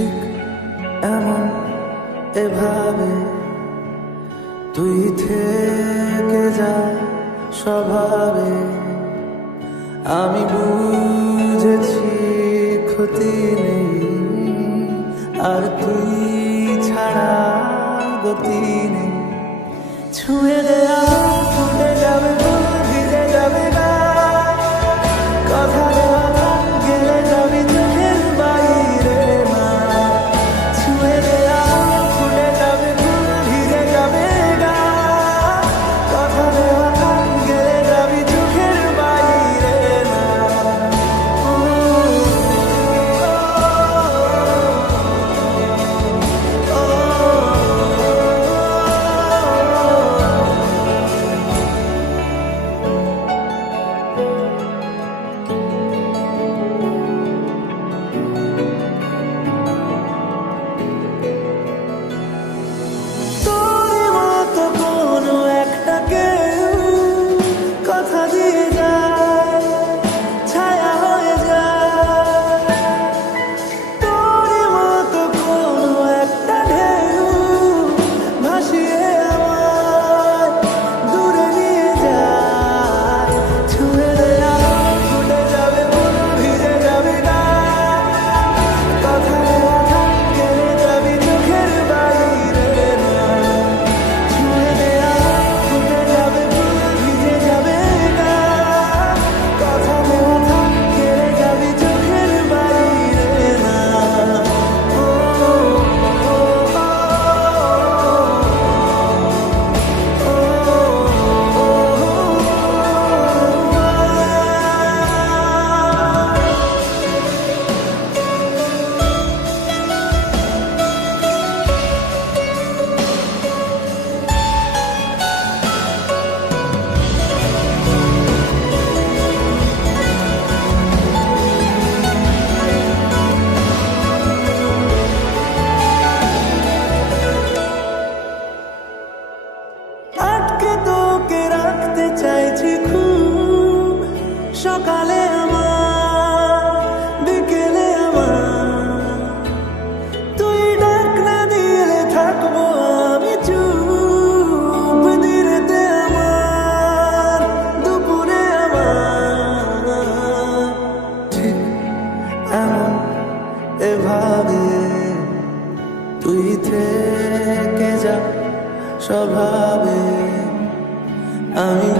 ঠিক এমন এভাবে তুই থেকে যা স্বভাবে। আমি বুঝেছি ক্ষতি নেই, আর তুই ছাড়া গতি নেই। ছুঁয়ে দেয়া ফুটে যাবে ফুল, ভিজে যাবে গা, কথা দেওয়া গান গেলে যাবি চোখের বাইরে না। ছুঁয়ে দেয়া ফুটে যাবে ফুল, ভিজে যাবে গা, কথা দেওয়া গান গেলে যাবি চোখের বাইরে না। তোরই মতো কোনো একটা কেউ কথা দিয়ে যায়, ছায়া হয়ে যায়। তোরই মতো কোনো একটা ঢেউ ভাসিয়ে আমায় দূরে নিয়ে যায়। ছুঁয়ে দেয়া ফুটে যাবে ফুল, ভিজে যাবে গা, কথা দেওয়া গান গেলে যাবি চোখের বাইরে না। ছুঁয়ে দেয়া ফুটে যাবে ফুল, ভিজে যাবে গা, কথা দেওয়া গান গেলে যাবি চোখের বাইরে না। আটকে তোকে রাখতে চাইছি খুব, সকালে আমার বিকেলে আমার। তুই ডাক না দিলে থাকবো আমি চুপ, দিনেতে আমার দুপুরে আমার। ঠিক এমন এভাবে তুই থেকে যা স্বভাবে। আমি